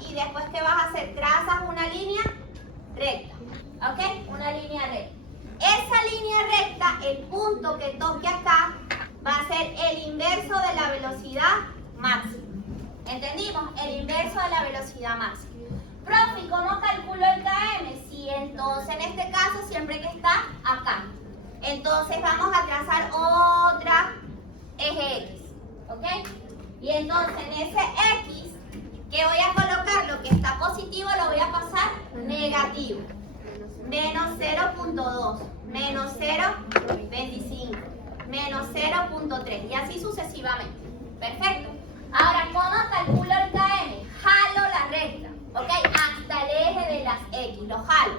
y después ¿qué vas a hacer? Trazas una línea recta, ¿ok? Una línea recta. Esa línea recta, el punto que toque acá, va a ser el inverso de la velocidad máxima. ¿Entendimos? El inverso de la velocidad máxima. Profe, ¿y cómo calculo el km? Sí, entonces en este caso siempre que está acá. Entonces vamos a trazar otra eje X, ¿ok? Y entonces en ese X, que voy a colocar lo que está positivo, lo voy a pasar negativo. Menos 0.2, menos 0.25, menos 0.3 y así sucesivamente. Perfecto. Ahora, ¿cómo calculo el km? Jalo la recta, ¿ok? Hasta el eje de las X, lo jalo.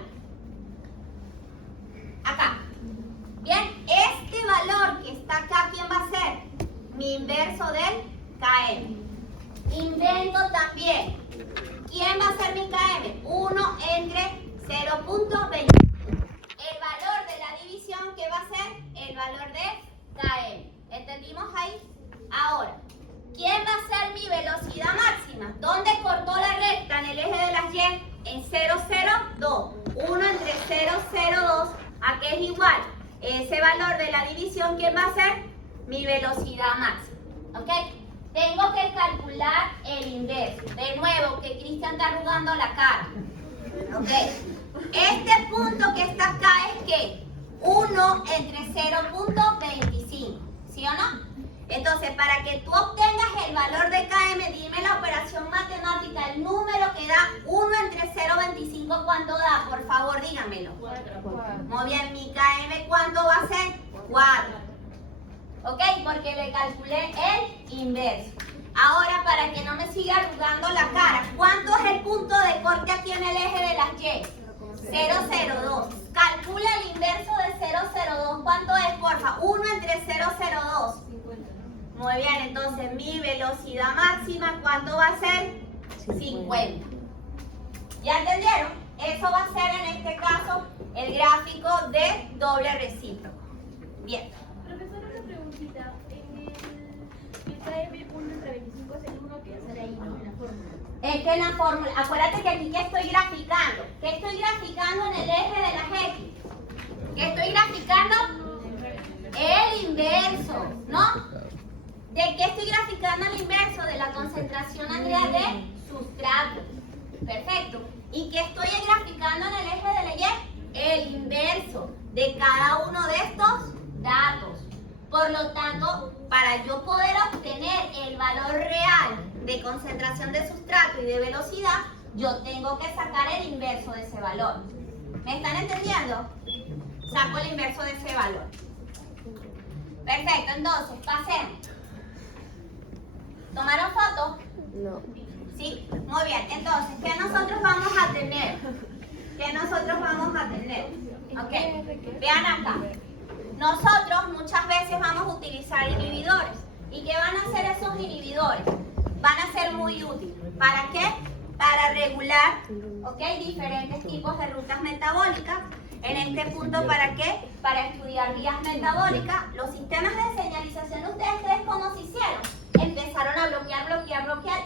Acá. Bien, este valor que está acá, ¿quién va a ser? Mi inverso del km. Invento también. ¿Quién va a ser mi km? 1 entre 0.20. El valor de la división, ¿qué va a ser? El valor de km. ¿Entendimos ahí? Ahora, ¿quién va a ser mi velocidad máxima? ¿Dónde cortó la recta? En el eje de las Y, en 0,02. 1 entre 0,02, ¿a qué es igual? Ese valor de la división, ¿quién va a ser? Mi velocidad máxima. ¿Ok? Tengo que calcular el inverso. De nuevo, que Cristian está arrugando la cara. ¿Ok? Este punto que está acá es ¿qué? 1 entre 0.25. ¿Sí o no? Entonces, para que tú obtengas el valor de km, dime la operación matemática, el número que da 1 entre 0.25, ¿cuánto da? Por favor, dígamelo. 4. Muy bien, mi km, ¿cuánto va a ser? 4. ¿Ok? Porque le calculé el inverso. Ahora, para que no me siga arrugando la cara, ¿cuánto es el punto de corte aquí en el eje de las Y? 0,02. Calcula el inverso de 0,02. ¿Cuánto es, porfa? 1 entre 0,02. Muy bien, entonces mi velocidad máxima, ¿cuánto va a ser? 50. ¿Ya entendieron? Eso va a ser en este caso el gráfico de doble recíproco. Bien. Profesora, una preguntita. En el KM 1 entre 25 es el 1 que sale ahí, ¿no? En la fórmula. Es que en la fórmula, acuérdate que aquí que estoy graficando. ¿Qué estoy graficando en el eje de las X? ¿Qué estoy graficando? El inverso, ¿no? ¿De qué estoy graficando el inverso? De la concentración, Andrea, de sustrato. Perfecto. ¿Y qué estoy graficando en el eje de la Y? El inverso de cada uno de estos datos. Por lo tanto, para yo poder obtener el valor real de concentración de sustrato y de velocidad, yo tengo que sacar el inverso de ese valor. ¿Me están entendiendo? Saco el inverso de ese valor. Perfecto, entonces, pasemos. ¿Tomaron foto? No. Sí, muy bien. Entonces, ¿qué nosotros vamos a tener? ¿Qué nosotros vamos a tener? Ok, vean acá. Nosotros muchas veces vamos a utilizar inhibidores. ¿Y qué van a hacer esos inhibidores? Van a ser muy útiles. ¿Para qué? Para regular, ¿ok? Diferentes tipos de rutas metabólicas. En este punto, ¿para qué? Para estudiar vías metabólicas. Los sistemas de señalización, ¿ustedes creen cómo se hicieron? Empezaron a bloquear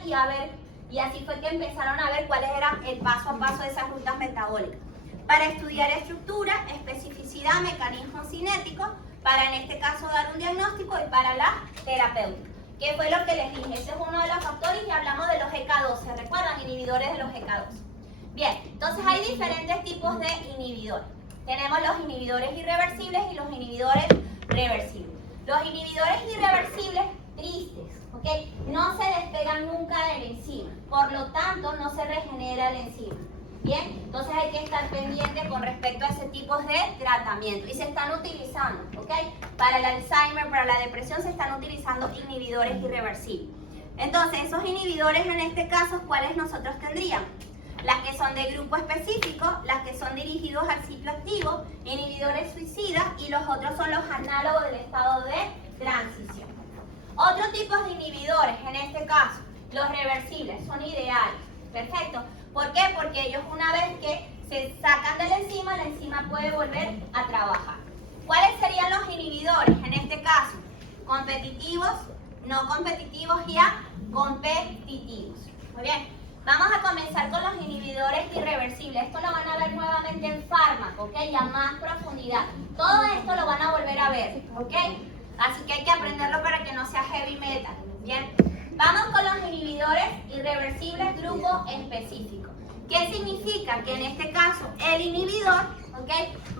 y a ver, y así fue que empezaron a ver cuáles eran el paso a paso de esas rutas metabólicas. Para estudiar estructura, especificidad, mecanismos cinéticos, para en este caso dar un diagnóstico y para la terapéutica. ¿Qué fue lo que les dije? Ese es uno de los factores y hablamos de los GK12, ¿recuerdan? Inhibidores de los GK12. Bien, entonces hay diferentes tipos de inhibidores. Tenemos los inhibidores irreversibles y los inhibidores reversibles. Los inhibidores irreversibles, tristes, ¿ok? No se despegan nunca del enzima, por lo tanto no se regenera el enzima. Bien, entonces hay que estar pendiente con respecto a ese tipo de tratamiento y se están utilizando, ¿ok? Para el Alzheimer, para la depresión se están utilizando inhibidores irreversibles. Entonces, esos inhibidores en este caso, ¿cuáles nosotros tendríamos? Las que son de grupo específico, las que son dirigidos al ciclo activo, inhibidores suicidas y los otros son los análogos del estado de transición. Otros tipos de inhibidores, en este caso, los reversibles, son ideales. Perfecto. ¿Por qué? Porque ellos una vez que se sacan de la enzima puede volver a trabajar. ¿Cuáles serían los inhibidores? En este caso, competitivos, no competitivos y competitivos. Muy bien. Vamos a comenzar comenzar con los inhibidores irreversibles. Esto lo van a ver nuevamente en fármaco, ¿ok? Y a más profundidad. Todo esto lo van a volver a ver, ¿ok? Así que hay que aprenderlo para que no sea heavy metal, ¿bien? Vamos con los inhibidores irreversibles grupo específico. ¿Qué significa? Que en este caso el inhibidor, ¿ok?,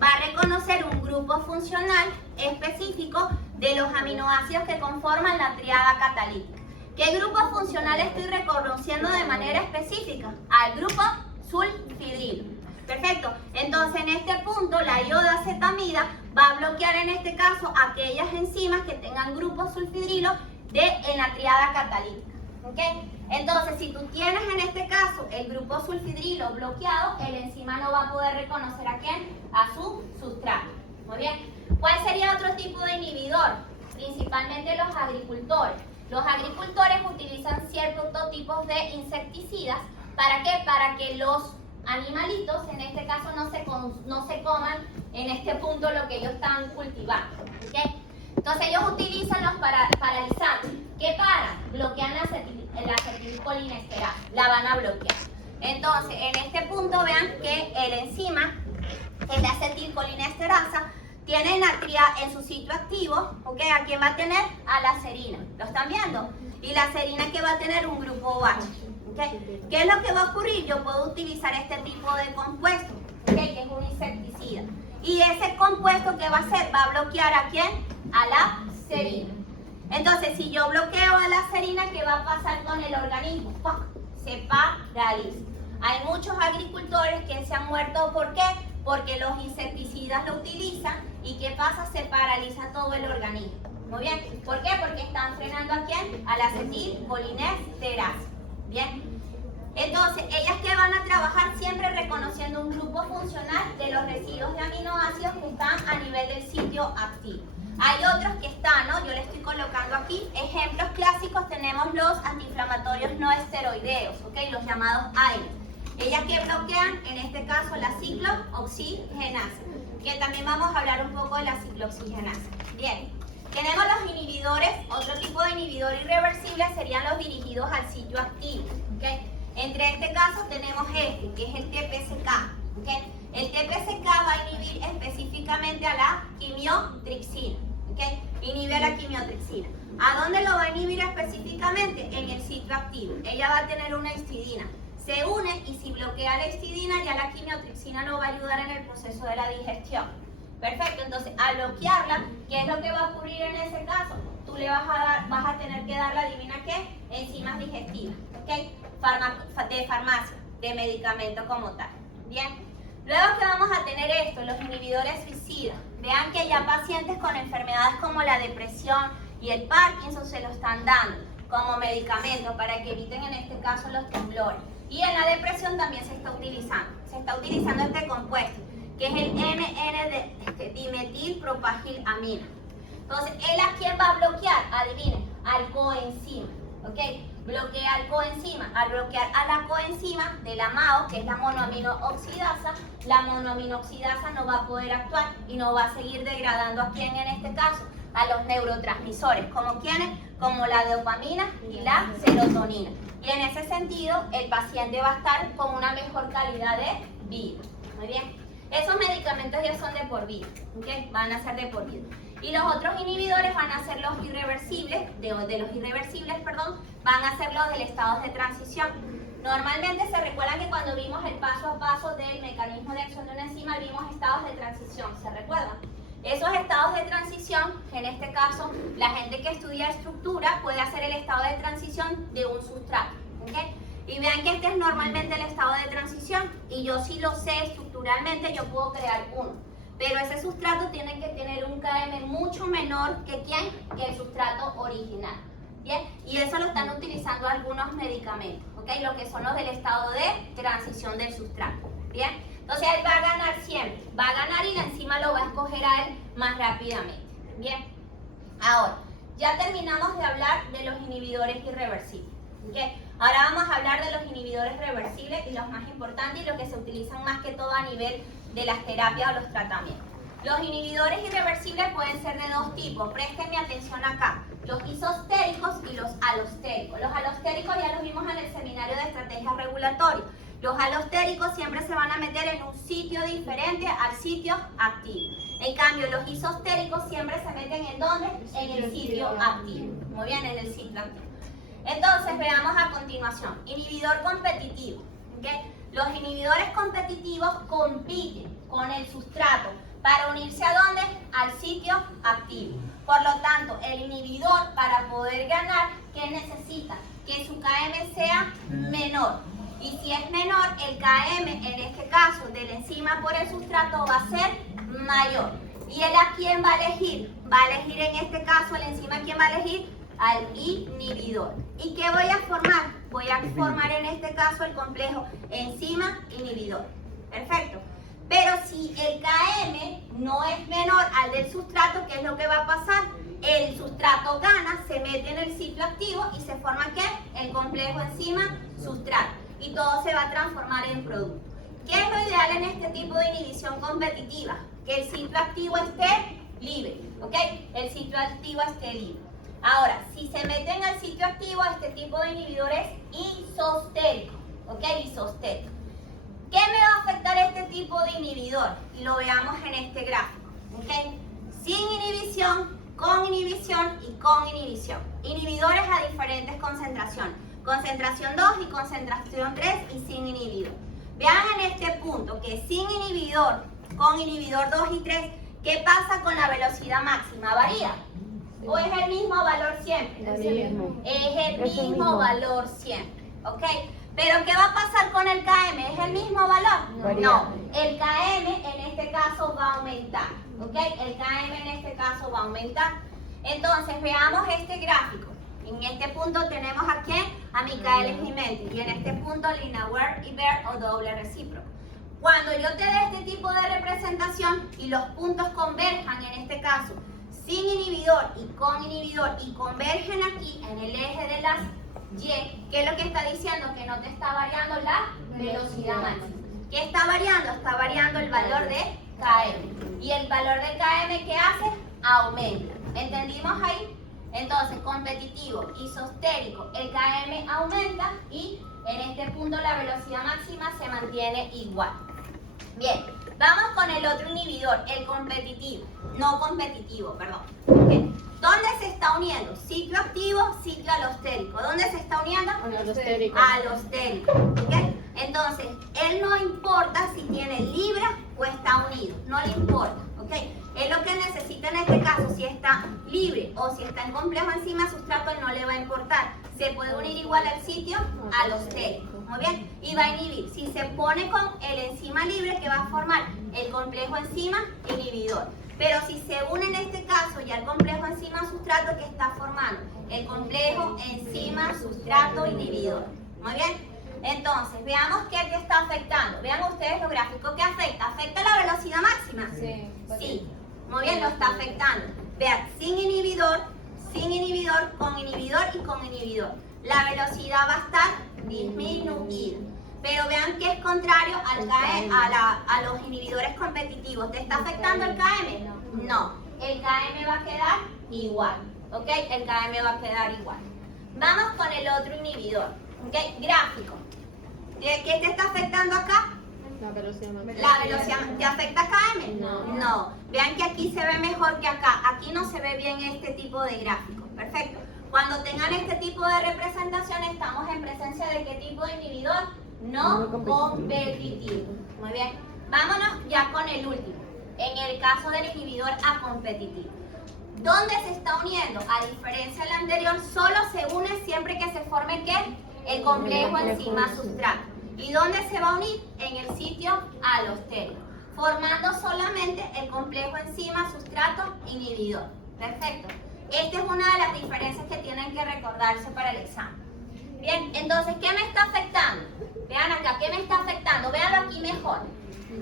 va a reconocer un grupo funcional específico de los aminoácidos que conforman la triada catalítica. ¿Qué grupo funcional estoy reconociendo de manera específica? Al grupo sulfidrilo. Perfecto. Entonces en este punto la iodacetamida va a bloquear en este caso aquellas enzimas que tengan grupo sulfidrilo en la triada catalítica. ¿Ok? Entonces, si tú tienes en este caso el grupo sulfidrilo bloqueado, el enzima no va a poder reconocer a quién, a su sustrato. Muy bien. ¿Cuál sería otro tipo de inhibidor? Principalmente los agricultores. Los agricultores utilizan ciertos tipos de insecticidas. ¿Para qué? Para que los animalitos, en este caso, no se coman en este punto lo que ellos están cultivando. ¿Ok? Entonces ellos utilizan los paralizantes. ¿Qué para? Bloquean la acetilcolinesterasa. La van a bloquear. Entonces, en este punto vean que el enzima, el de acetilcolinesterasa, tiene en su sitio activo, ¿ok? ¿A quién va a tener? A la serina. ¿Lo están viendo? Y la serina que va a tener un grupo OH. ¿Okay? ¿Qué es lo que va a ocurrir? Yo puedo utilizar este tipo de compuesto, ¿okay?, que es un insecticida. Y ese compuesto, ¿qué va a hacer? Va a bloquear ¿a quién? A la serina. Entonces, si yo bloqueo a la serina, ¿qué va a pasar con el organismo? ¡Pum! Se paraliza. Hay muchos agricultores que se han muerto. ¿Por qué? Porque los insecticidas lo utilizan. ¿Y qué pasa? Se paraliza todo el organismo. Muy bien. ¿Por qué? Porque están frenando ¿a quién? A la acetilcolinesterasa. Bien. Entonces, ellas que van a trabajar siempre reconociendo un grupo funcional de los residuos de aminoácidos que están a nivel del sitio activo. Hay otros que están, ¿no? Yo le estoy colocando aquí ejemplos clásicos. Tenemos los antiinflamatorios no esteroideos, ¿ok? Los llamados AINE. Ellas que bloquean, en este caso, la ciclooxigenasa, que también vamos a hablar un poco de la ciclooxigenasa. Bien. Tenemos los inhibidores. Otro tipo de inhibidor irreversible serían los dirigidos al sitio activo, ¿ok? Entre este caso tenemos este, que es el TPCK, ¿ok? El TPCK va a inhibir específicamente a la quimiotripsina, ¿ok? Inhibe a la quimiotripsina. ¿A dónde lo va a inhibir específicamente? En el sitio activo. Ella va a tener una histidina. Se une y si bloquea la histidina, ya la quimiotripsina no va a ayudar en el proceso de la digestión. Perfecto, entonces al bloquearla, ¿qué es lo que va a ocurrir en ese caso? Tú le vas a tener que dar, adivina qué, enzimas digestivas, ¿ok? De farmacia, de medicamento como tal. Bien. Luego que vamos a tener esto, los inhibidores suicidas. Vean que ya pacientes con enfermedades como la depresión y el Parkinson se lo están dando como medicamento para que eviten en este caso los temblores. Y en la depresión también se está utilizando. Se está utilizando este compuesto, que es el N,N-dimetilpropagilamina. Entonces, ¿él a quién va a bloquear? Adivinen, al coenzima, ¿ok? Bloquea al coenzima. Al bloquear a la coenzima de la MAO, que es la monoaminooxidasa, la monoaminooxidasa no va a poder actuar y no va a seguir degradando a quién en este caso, a los neurotransmisores, como quiénes, como la dopamina y la serotonina. Y en ese sentido, el paciente va a estar con una mejor calidad de vida. Muy bien. Esos medicamentos ya son de por vida, ¿okay? Van a ser de por vida. Y los otros inhibidores van a ser los irreversibles, van a ser los del estado de transición. Normalmente se recuerdan que cuando vimos el paso a paso del mecanismo de acción de una enzima, vimos estados de transición, ¿se recuerdan? Esos estados de transición, en este caso, la gente que estudia estructura puede hacer el estado de transición de un sustrato, ¿okay? Y vean que este es normalmente el estado de transición, y yo si lo sé estructuralmente, yo puedo crear uno. Pero ese sustrato tiene que tener un KM mucho menor que ¿quién? Que el sustrato original. ¿Bien? Y eso lo están utilizando algunos medicamentos, ¿ok? Lo que son los del estado de transición del sustrato. ¿Bien? Entonces él va a ganar siempre. Va a ganar y la enzima lo va a escoger a él más rápidamente. ¿Bien? Ahora, ya terminamos de hablar de los inhibidores irreversibles. ¿Ok? Ahora vamos a hablar de los inhibidores reversibles y los más importantes y los que se utilizan más que todo a nivel de las terapias o los tratamientos. Los inhibidores irreversibles pueden ser de dos tipos. Presten atención acá. Los isostéricos y los alostéricos. Los alostéricos ya los vimos en el seminario de estrategias regulatorias. Los alostéricos siempre se van a meter en un sitio diferente al sitio activo. En cambio, los isostéricos siempre se meten ¿en dónde? En el sitio activo. Muy bien, en el sitio activo. Entonces, veamos a continuación. Inhibidor competitivo. ¿Okay? Los inhibidores competitivos compiten con el sustrato para unirse ¿a dónde? Al sitio activo. Por lo tanto, el inhibidor para poder ganar, ¿qué necesita? Que su KM sea menor. Y si es menor, el KM, en este caso, de la enzima por el sustrato va a ser mayor. ¿Y él a quién va a elegir? Va a elegir en este caso, la enzima, ¿quién va a elegir? Al inhibidor. ¿Y qué voy a formar? Voy a formar en este caso el complejo enzima-inhibidor. Perfecto. Pero si el KM no es menor al del sustrato, ¿qué es lo que va a pasar? El sustrato gana, se mete en el sitio activo y se forma ¿qué? El complejo enzima-sustrato. Y todo se va a transformar en producto. ¿Qué es lo ideal en este tipo de inhibición competitiva? Que el sitio activo esté libre, ¿ok? El sitio activo esté libre. Ahora, si se meten al sitio activo, este tipo de inhibidor es isostérico, ¿ok? Isostérico. ¿Qué me va a afectar este tipo de inhibidor? Y lo veamos en este gráfico, ¿ok? Sin inhibición, con inhibición y con inhibición. Inhibidores a diferentes concentraciones. Concentración 2 y concentración 3 y sin inhibidor. Vean en este punto que sin inhibidor, con inhibidor 2 y 3, ¿qué pasa con la velocidad máxima? ¿Varía? ¿O es el mismo valor siempre? Es el mismo valor siempre, ¿ok? Pero ¿qué va a pasar con el KM? ¿Es el mismo valor? No, el KM en este caso va a aumentar, ¿ok? El KM en este caso va a aumentar. Entonces veamos este gráfico. En este punto tenemos a ¿quién? A Michaelis y Menti. Y en este punto Linauer y Baer o doble recíproco. Cuando yo te dé este tipo de representación y los puntos converjan en este caso sin inhibidor y con inhibidor y convergen aquí en el eje de las Y, ¿qué es lo que está diciendo? Que no te está variando la velocidad máxima. ¿Qué está variando? Está variando el valor de KM. ¿Y el valor de KM qué hace? Aumenta. ¿Entendimos ahí? Entonces, competitivo, isostérico, el KM aumenta y en este punto la velocidad máxima se mantiene igual. Bien, vamos con el otro inhibidor, el competitivo, no competitivo, perdón. Okay. ¿Dónde se está uniendo? Sitio activo, sitio alostérico. ¿Dónde se está uniendo? Alostérico. Alostérico. ¿Okay? Entonces, él no importa si tiene libre o está unido, no le importa. ¿Okay? Él lo que necesita en este caso, si está libre o si está en complejo enzima sustrato, no le va a importar. Se puede unir igual al sitio alostérico. Muy bien. Y va a inhibir. Si se pone con el enzima libre, que va a formar el complejo enzima inhibidor. Pero si se une en este caso ya el complejo enzima sustrato que está formando el complejo enzima sustrato inhibidor. Muy bien. Entonces, veamos qué te está afectando. Vean ustedes los gráficos. ¿Qué afecta? ¿Afecta la velocidad máxima? Sí. Sí. Muy bien, lo está afectando. Vean, sin inhibidor, con inhibidor y con inhibidor. La velocidad va a estar disminuida. Pero vean que es contrario al KM, a los inhibidores competitivos. ¿Te está afectando el KM? No. El KM va a quedar igual. ¿Ok? El KM va a quedar igual. Vamos con el otro inhibidor. ¿Ok? Gráfico. ¿Qué te está afectando acá? La velocidad máxima. La velocidad. ¿Te afecta KM? No. No. Vean que aquí se ve mejor que acá. Aquí no se ve bien este tipo de gráfico. Perfecto. Cuando tengan este tipo de representación, estamos en presencia de qué tipo de inhibidor? No competitivo. Muy bien. Vámonos ya con el último. En el caso del inhibidor acompetitivo. ¿Dónde se está uniendo? A diferencia del anterior, solo se une siempre que se forme ¿qué? El complejo enzima sustrato. ¿Y dónde se va a unir? En el sitio alostérico, formando solamente el complejo enzima sustrato inhibidor. Perfecto. Esta es una de las diferencias que tienen que recordarse para el examen. Bien, entonces, ¿qué me está afectando? Vean acá, ¿qué me está afectando? Véanlo aquí mejor.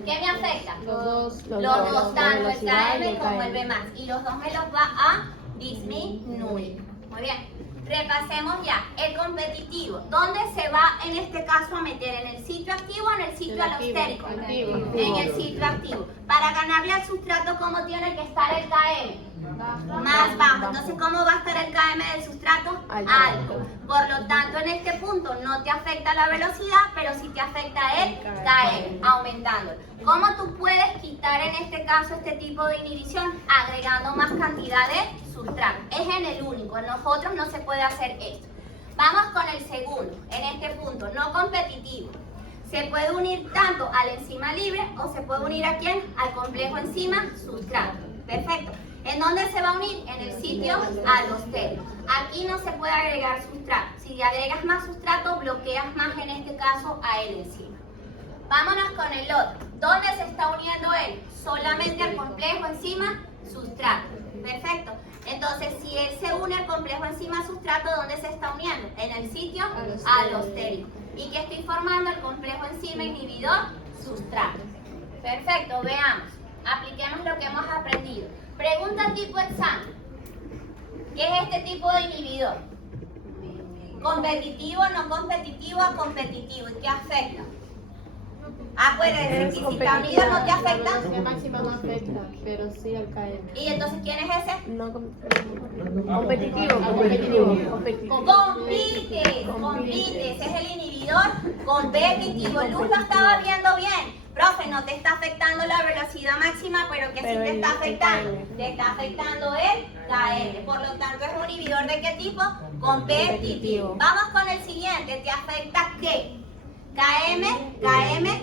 ¿Qué me afecta? Los Los dos, tanto el velocidad y KM el como el KM. B más. Y los dos me los va a disminuir. Muy bien. Repasemos ya. El competitivo. ¿Dónde se va en este caso a meter? ¿En el sitio activo o en el sitio alostérico? Activo. En el sitio activo. Para ganarle al sustrato, ¿cómo tiene que estar el KM? más bajo. Entonces, ¿cómo va a estar el KM del sustrato? Alto. Por lo tanto, en este punto no te afecta la velocidad, pero sí te afecta el KM, aumentando. ¿Cómo tú puedes quitar en este caso este tipo de inhibición? Agregando más cantidad de sustrato. Es en el único, en los otros no se puede hacer esto. Vamos con el segundo, en este punto, no competitivo. Se puede unir tanto al enzima libre o se puede unir ¿a quién? Al complejo enzima sustrato. Perfecto. ¿En dónde se va a unir? En el sitio alostérico. Aquí no se puede agregar sustrato. Si le agregas más sustrato, bloqueas más en este caso a él enzima. Vámonos con el otro. ¿Dónde se está uniendo él? Solamente al complejo enzima sustrato. Perfecto. Entonces, si él se une al complejo enzima sustrato, ¿dónde se está uniendo? En el sitio alostérico. ¿Y qué estoy formando? El complejo enzima inhibidor sustrato. Perfecto, veamos. Apliquemos lo que hemos aprendido. Pregunta tipo examen. ¿Qué es este tipo de inhibidor? ¿Competitivo, no competitivo o competitivo? ¿Y qué afecta? Acuérdense, si está unido no te afecta. La máxima no afecta, pero sí al KM. ¿Y entonces quién es ese? No competitivo. Compite, ese es el inhibidor competitivo. Luz lo estaba viendo bien. Profe, no te está afectando la velocidad máxima, pero que sí te está afectando. Te está afectando el KM. Por lo tanto, es un inhibidor ¿de qué tipo? Competitivo. Vamos con el siguiente. ¿Te afecta qué? KM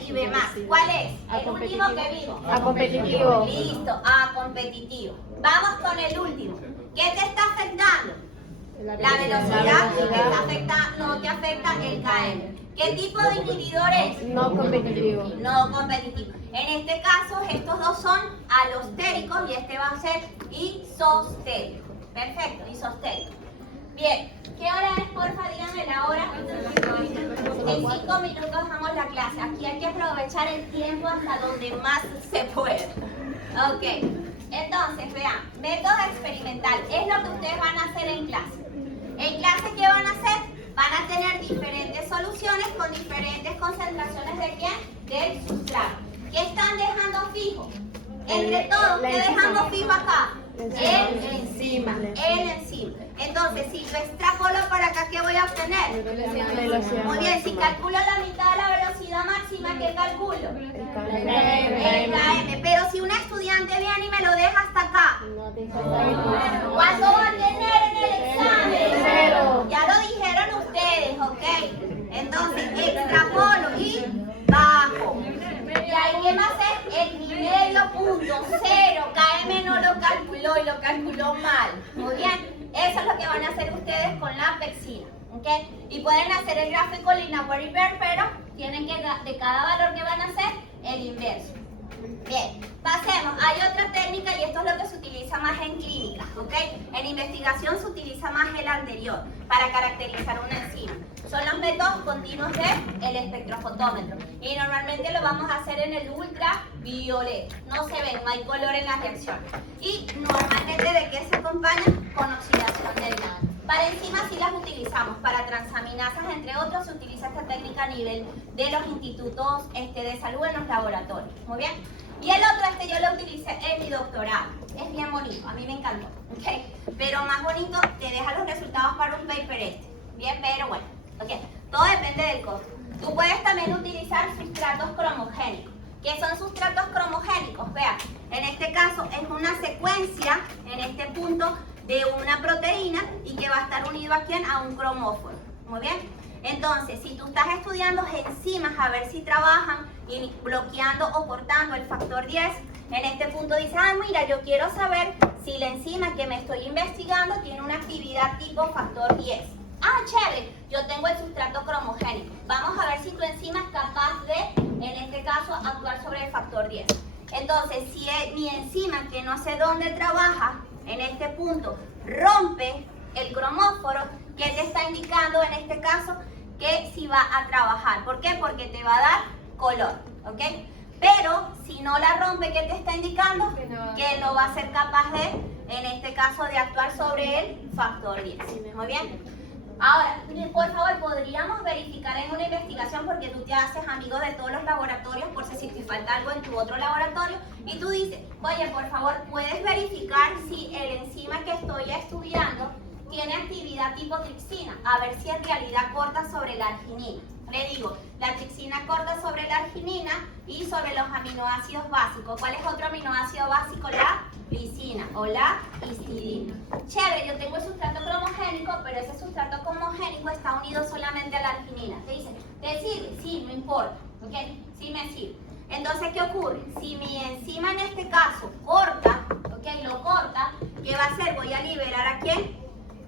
y B+. ¿Cuál es? El último que vimos. A competitivo. Listo, a competitivo. Vamos con el último. ¿Qué te está afectando? La velocidad. No te afecta el KM. ¿Qué tipo de inhibidor es? No competitivo. No competitivo. En este caso, estos dos son alostéricos y este va a ser isostérico. Perfecto, isostérico. Bien, ¿qué hora es? Porfa, díganme la hora. En 5 minutos dejamos la clase. Aquí hay que aprovechar el tiempo hasta donde más se puede. Ok, entonces, vean, método experimental. Es lo que ustedes van a hacer en clase. En clase, ¿qué van a hacer? Van a tener diferentes soluciones con diferentes concentraciones de ¿quién? Del sustrato. ¿Qué están dejando fijo? Entre todos, ¿qué dejamos fijo acá? El enzima. Entonces, si yo extrapolo para acá, ¿qué voy a obtener? Muy bien, si calculo la mitad de la velocidad máxima, ¿qué calculo? El KM. Pero si un estudiante viene y me lo deja hasta acá, ¿cuánto va a tener en el examen? 0. Ya lo dijeron ustedes, ¿ok? Entonces, extrapolo y bajo. Y ahí, ¿qué más es? El medio punto, 0. KM no lo calculó y lo calculó mal. Muy bien. Eso es lo que van a hacer ustedes con la pexina. ¿Ok? Y pueden hacer el gráfico linear y ver, pero tienen que, de cada valor que van a hacer, el inverso. Bien, pasemos. Hay otra técnica y esto es lo que se utiliza más en clínica, ¿ok? En investigación se utiliza más el anterior para caracterizar una enzima. Son los métodos continuos del espectrofotómetro y normalmente lo vamos a hacer en el ultravioleta. No se ven, no hay color en la reacción. Y normalmente ¿de qué se acompaña? Con oxidación del nada. Para enzimas sí las utilizamos, para transaminasas entre otros se utiliza esta técnica a nivel de los institutos de salud en los laboratorios. Muy bien. Y el otro, yo lo utilicé en mi doctorado. Es bien bonito, a mí me encantó. ¿Okay? Pero más bonito te deja los resultados para un paper Bien, pero bueno. ¿Okay? Todo depende del costo. Tú puedes también utilizar sustratos cromogénicos. ¿Qué son sustratos cromogénicos? Vean, en este caso es una secuencia, en este punto, de una proteína y que va a estar unido a ¿quién? A un cromóforo. Muy bien. Entonces, si tú estás estudiando enzimas a ver si trabajan y bloqueando o cortando el factor 10, en este punto dices, mira, yo quiero saber si la enzima que me estoy investigando tiene una actividad tipo factor 10. Chévere, yo tengo el sustrato cromogénico. Vamos a ver si tu enzima es capaz de, en este caso, actuar sobre el factor 10. Entonces, si mi enzima, que no sé dónde trabaja, en este punto, rompe el cromóforo, ¿qué te está indicando en este caso? Que sí va a trabajar. ¿Por qué? Porque te va a dar color, ¿ok? Pero si no la rompe, ¿qué te está indicando? Que no va a ser capaz de, en este caso, de actuar sobre el factor 10. Muy bien. Ahora, por favor, podríamos verificar en una investigación porque tú te haces amigo de todos los laboratorios por si te falta algo en tu otro laboratorio y tú dices, oye, por favor, ¿puedes verificar si el enzima que estoy estudiando tiene actividad tipo tripsina? A ver si en realidad corta sobre la arginina. Le digo, la tripsina corta sobre la arginina y sobre los aminoácidos básicos. ¿Cuál es otro aminoácido básico? La lisina o la histidina. Chévere, yo tengo el sustrato cromogénico, pero ese sustrato cromogénico está unido solamente a la arginina. ¿Te dice? ¿Te sirve? Sí, no importa. ¿Ok? Sí me sirve. Entonces, ¿qué ocurre? Si mi enzima en este caso corta, ¿ok? Lo corta, ¿qué va a hacer? Voy a liberar ¿a quién?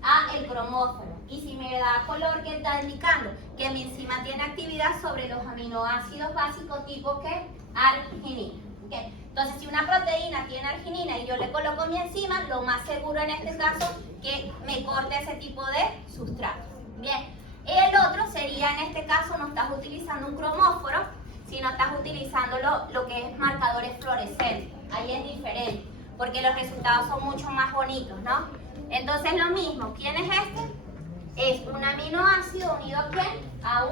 A el cromóforo. Y si me da color, ¿qué está indicando? Que mi enzima tiene actividad sobre los aminoácidos básicos tipo ¿qué? Arginina. ¿Okay? Entonces, si una proteína tiene arginina y yo le coloco mi enzima, lo más seguro en este caso que me corte ese tipo de sustrato. Bien. El otro sería, en este caso, no estás utilizando un cromóforo, sino estás utilizando lo que es marcadores fluorescentes. Ahí es diferente, porque los resultados son mucho más bonitos, ¿no? Entonces, lo mismo. ¿Quién es este? Es un aminoácido unido ¿a quién? A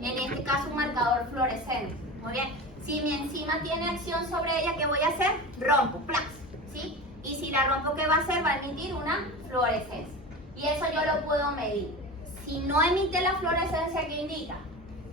en este caso, un marcador fluorescente. Muy bien. Si mi enzima tiene acción sobre ella, ¿qué voy a hacer? Rompo, ¡plax! ¿Sí? Y si la rompo, ¿qué va a hacer? Va a emitir una fluorescencia. Y eso yo lo puedo medir. Si no emite la fluorescencia, ¿qué indica?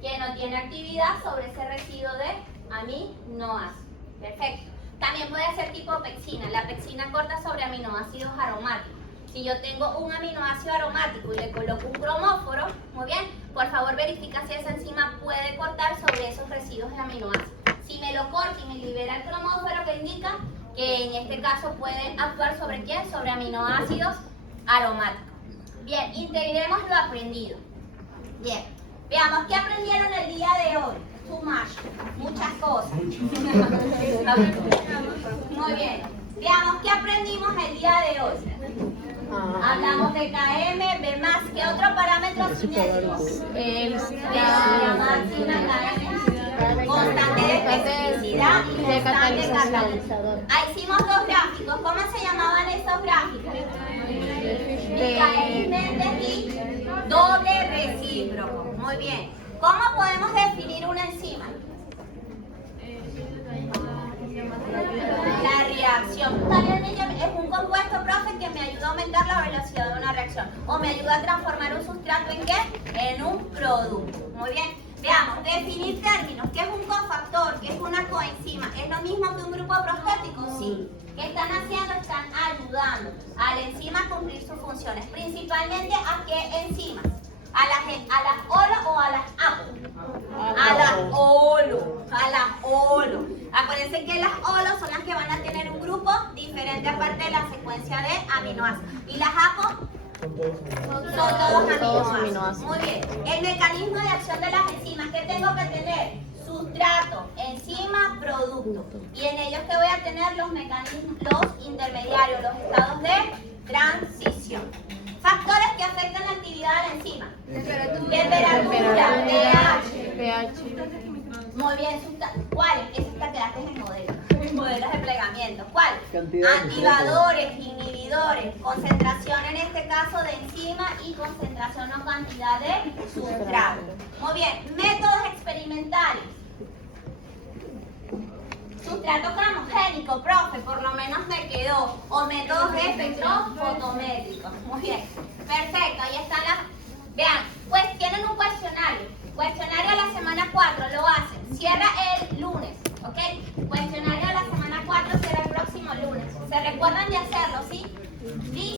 Que no tiene actividad sobre ese residuo de aminoácidos. Perfecto. También puede ser tipo pexina. La pexina corta sobre aminoácidos aromáticos. Si yo tengo un aminoácido aromático y le coloco un cromóforo, muy bien, por favor verifica si esa enzima puede cortar sobre esos residuos de aminoácidos. Si me lo corta y me libera el cromóforo, que indica que en este caso puede actuar sobre ¿quién? Sobre aminoácidos aromáticos. Bien, integremos lo aprendido. Bien, veamos qué aprendieron el día de hoy. Too much, muchas cosas. Muy bien, veamos qué aprendimos el día de hoy. Hablamos de KM, B+, ¿qué otro parámetro cinéticos? La máxima KM, constante de especificidad y constante catalizador. Ahí hicimos dos gráficos. ¿Cómo se llamaban esos gráficos? Micael Méndez y doble recíproco. Muy bien. ¿Cómo podemos definir una enzima? La reacción. También es un compuesto, profe, que me ayuda a aumentar la velocidad de una reacción. O me ayuda a transformar un sustrato en ¿qué? En un producto. Muy bien. Veamos, definir términos. ¿Qué es un cofactor? ¿Qué es una coenzima? ¿Es lo mismo que un grupo prostético? Sí. ¿Qué están haciendo? Están ayudando a la enzima a cumplir sus funciones. Principalmente, ¿a qué enzimas? ¿A las OLO o a las APO? A las OLO. A las OLO. Acuérdense que las OLO son las que van a tener un grupo diferente aparte de la secuencia de aminoácidos. ¿Y las APO? Son todos aminoácidos. Muy bien. El mecanismo de acción de las enzimas. ¿Qué tengo que tener? Sustrato, enzima, producto. Y en ellos que voy a tener los mecanismos, los intermediarios, los estados de transición. Factores que afectan la actividad de la enzima. Temperatura, pH. Muy bien, ¿cuáles? Eso te quedaste en el modelo. Modelos de plegamiento. ¿Cuál? Activadores, inhibidores, concentración en este caso de enzima y concentración o cantidad de sustrato. Muy bien, métodos experimentales. Sustrato cromogénico, profe, por lo menos me quedó. O métodos de espectrofotométricos. Muy bien, perfecto, ahí están las... Vean, pues tienen un cuestionario. Cuestionario a la semana 4, lo hacen. Cierra el lunes, ¿ok? Cuestionario a la semana 4, cierra el próximo lunes. ¿Se recuerdan de hacerlo, sí? Sí.